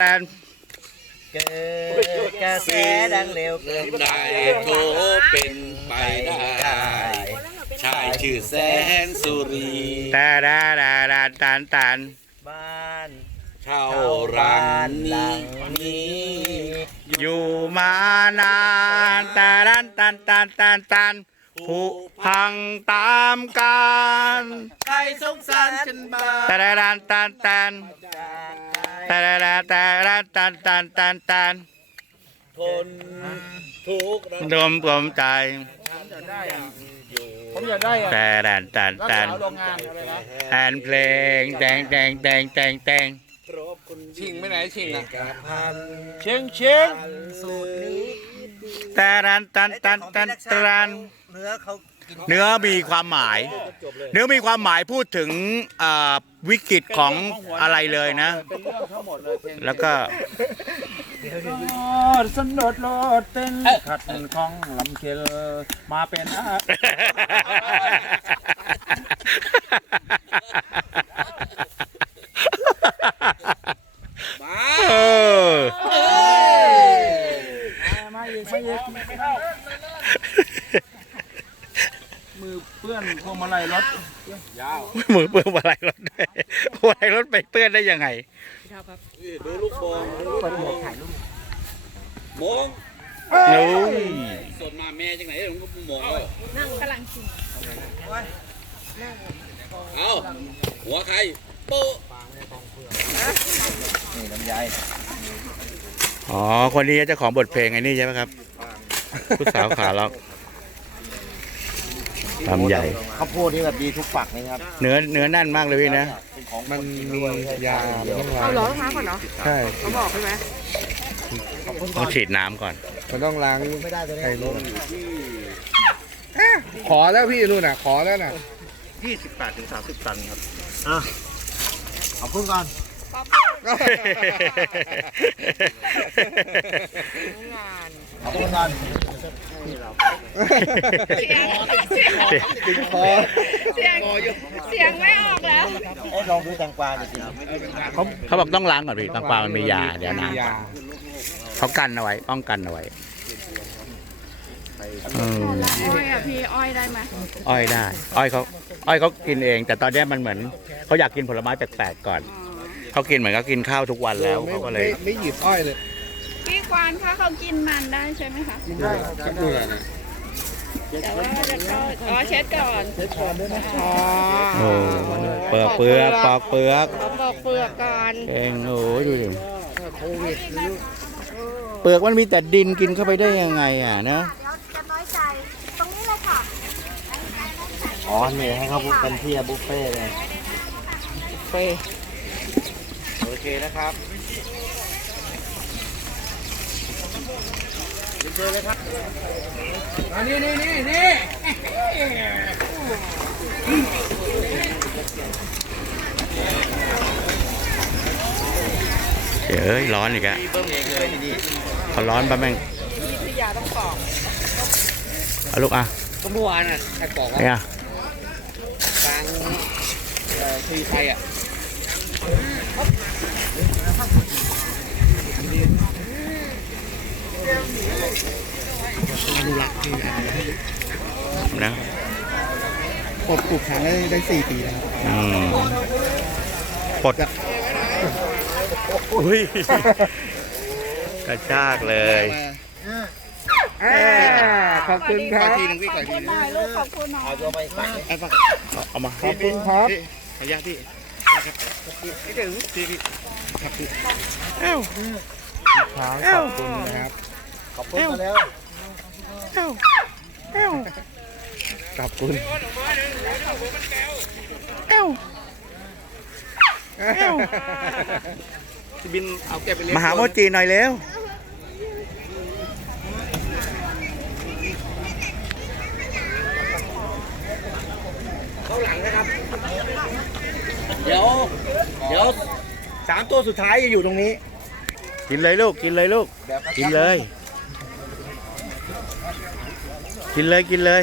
แตนเกิดกระแสดังเร็วเกินได้โทเป็นไปได้ ชายชื่อแสนสุรีตาดาดาดาตานตานบ้านเช่าเช่ารับ้างนหลันี้งนี้ อยู่มานานตาดันตันตันตันตัน ผุพังตามการใครสงสารฉันบ้างตาดาดันตันตันจากตาดาดาตาดาตันตันตันตันทนทุกข์ระรวมรวมใจผมอยากได้อะตาดันตันรักตันษาโรงงานอะไรนะแอนเพลงแดงแดงแดงแดงแดงครบคุณชิงไปไหนชิงอะกาพันเชียงเชียงสูตรนี้ตาดันตันตันตันตัน เนื้อเขากินเนื้อมีความหมายเนื้อมีความหมายพูดถึงอ่าวิกฤตของอะไรเลยนะ เป็นเรื่องทั้งหมดเลยเพลงแล้วก็สนดโลดเต้นขัดของลำเชลมาเป็นอามา เออ มาอีกมาอีกมือเปื้ อนพวงมาลัยรถยาวมือเปื้อนอะไรรถด้วยอะไรรถไปเปื้อนได้ยังไงนี่ดูลูกบอลดูลูกบอลมองนู้ยสดมาแม่จังไหนผมก็มองนั่งกำลังกินเอาหัวใครโป๊ะนี่ลำไยอ๋อ คนนี้เจ้าของบทเพลงไอ้นี่ใช่ไหมครับ ผู้สาวขาล็อก ลำใหญ่ ข้าวโพดนี่แบบดีทุกฝักนะครับเนื้อเนื้อแน่นมากเลยพี่นะ เป็นของมันมียาต้องล้าเอางเหรอต้องล้างก่อนเหรอใช่เขาบอกใช่ไหมต้องฉีดน้ำก่อน มันต้องล้างไม่ได้ตัวนี้ไอ้รถขอแล้วพี่นู่นน่ะ ขอแล้วน่ะ 28ถึง30 ตันครับอะเอาพึ่งก่อนงานเอาพึ่งก่อน เสียงเสียงเสียงเสียงไม่ออกแล้วเอ้ลองดูแตงกวาจริเขาเขาบอกต้องล้างก่อนพี่แตงปลามันมียาเดี๋ยวน้ำเขากันเอาไว้ป้องกันเอาไว้อ้อยอะพี่อ้อยได้ไหมอ้อยได้ อ้อยเขาอ้อยเขากินเอง แต่ตอนนี้มันเหมือนเขาอยากกินผลไม้แปลกๆก่อนเขากินเหมือนเขากินข้าวทุกวันแล้วเขาก็เลยไม่หยิบอ้อยเลย พี่ควานคะเขากินมันได้ใช่ไหมคะครับนู่นน่ะนะแต่ว่าจะเข้าอ๋อเช็ดก่อนอ๋อโอ้เปลือกเปลือกปอกเปลือกเอาปอกเปลือกก่อนเองโอ้ยดูดิเปลือกมันมีแต่ดินกินเข้าไปได้ยังไงอะเนอะเดี๋ยวจะน้อยใจ ตรงนี้เลยค่ะๆอ๋อเนี่ยให้เขาเป็นที่บุฟเฟ่ต์เลยไปโอเคนะครับ อันนี้นี่นี่นี่เดี๋ยวเอ้ยร้อนอีกอะเขาร้อนปะแม่งพี่ยาต้องปอกเอาลูกอะก็เมื่อวานอะใครบอกว่าเนี่ยกลางเอ่อทีไทยอะนะ ปลดปลูก ครั้งได้ได้สี่ปีแล้วครับอืมปลดอุ้ยกระชากเลยขอบคุณครับ ทีนึงพี่ขอทีนึงหน่อยลูกขอบคุณหน่อยเอาตัวไปฝักเอามาขอบคุณครับขยะพี่ครับขอบคุณนะครับขอบคุณมาแล้วขอบคุณ บินเอาแกไปเลี้ยงมาหาโมจิหน่อยเร็วเดี๋ยว เดี๋ยวสามตัวสุดท้ายจะอยู่ตรงนี้ กินเลยลูก กินเลยลูก กินเลย กินเลย กินเลย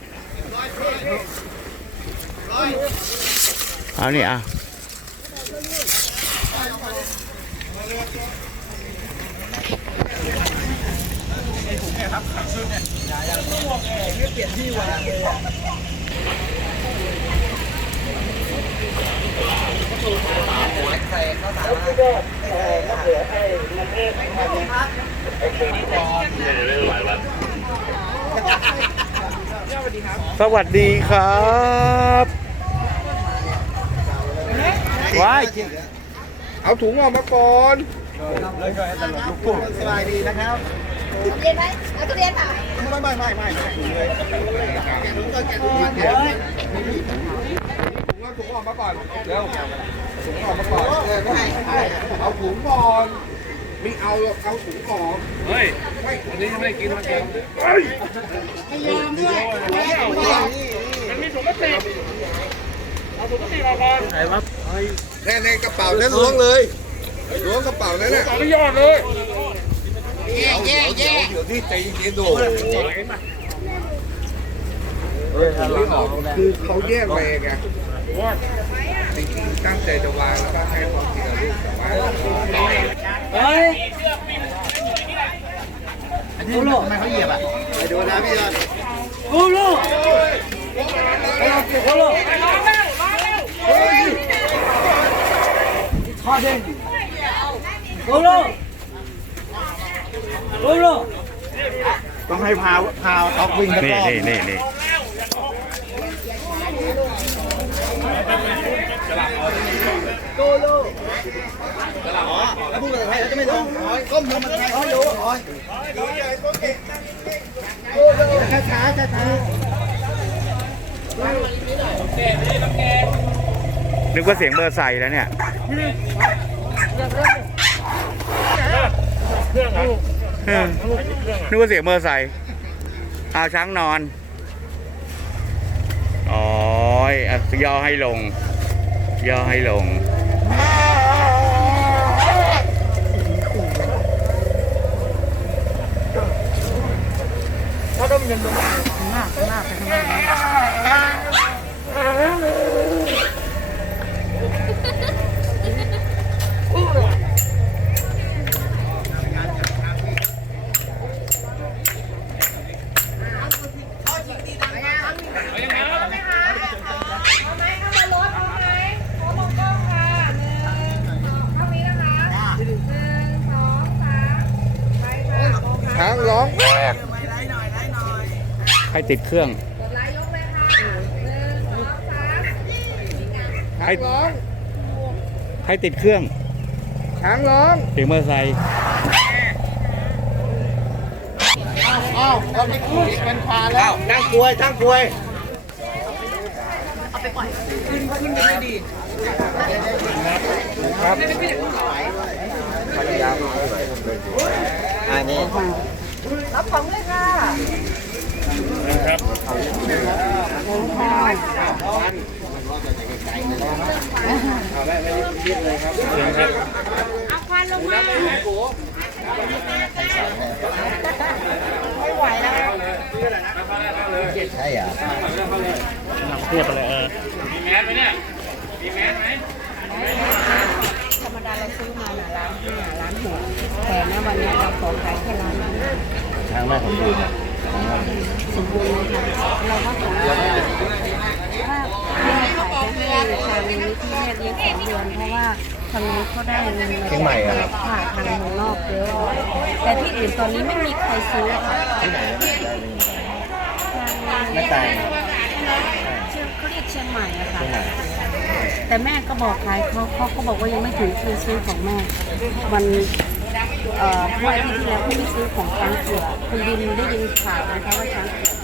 เอานี่อะสวัสดีครับ ว้ายเอาถุงออกมาก่อนสบายดีนะครับเรียนไหมเอาทุเรียนเปล่าไม่ไม่ไม่ไม่ถุงเลยถุงก็แกะถุงแกะถุงเอาถุงออกมาก่อนเร็วถุงออกมาก่อนเออไม่เอาถุงก่อนไม่เอาหรอกเอาถุงก่อนเฮ้ยวันนี้ยังไม่ได้กินมาแกง แน่ในกระเป๋านั้นล้วงเลยล้วงกระเป๋านั้นน่ะไม่ยอดเลยเดี๋ยวเดี๋ยวเดี๋ยวเดี๋ยวที่ใจเย็นๆดูคือเขาแยกไปเองไงจริงๆตั้งใจจะวางแล้วก็ให้ความจริงกับลูกแต่ว่าเฮ้ยกูโลกทำไมเขาเหยียบอะไปดูนะพี่ยอดกูลูกกูลูก ข้อเด้งกูลูกกูลูกต้องให้พาพาท็อกวิ่งสักนี่อนี่นี่นี่แล้วพูดกับใครจะไม่รู้ก้มทำอะไรเขาไม่รู้ช้าช้าช้าช้านึกว่าเสียงเบอร์ใส่แล้วเนี่ย เออนึกว่าเสียงเบอร์ไซค์เอาช้างนอน อ๋อยอะย่อให้ลง ย่อให้ลง เอาไหมคะเอาไหมเอามารถเอาไหมขอมองกล้องค่ะหนึ่งสองเท่านี้นะคะหนึ่งสองสามไปค่ะมองค่ะ ช้างร้อง ให้ติดเครื่องกดไลค์ยกเลยค่ะหนึ่งสองสามช้างร้องให้ติดเครื่องช้างร้องเสียงเบอร์ใส่อ้าวเราไปคุยเป็นควานแล้วนั่งกลวยนั่งกลวยรับของเลยค่ะ ครับเชิญครับเอาควันลงมาไม่ไหวแล้วใช่อะหนักเทียบเลยเออมีแมสไหมเนี่ยมีแมสไหมธรรมดาเราซื้อมาหนาร้านห้าร้านหกแต่ณวันนี้เราขอขายแค่ร้านนั้ทางแม่ผมดูนะ สมบูรณ์นะคะเราก็สมบูรณ์ว่าแม่ขายไปให้ทางมูลนิธิแม่เลี้ยงสองเดือนเพราะว่าทางนี้เขาได้เงินมาจากค่ะทางเมืองนอกเยอะแต่ที่อื่นตอนนี้ไม่มีใครซื้อค่ะไม่ตายเชียงเขาเรียกเชียงใหม่อะค่ะแต่แม่ก็บอกขายเขาเขาก็บอกว่ายังไม่ถึงคิวซื้อของแม่มัน เอ่อเมื่ออาทิตย์ที่แล้วคุณซื้อของช้างเผือกคุณบินได้ยินข่าวนะคะว่าช้างเผือก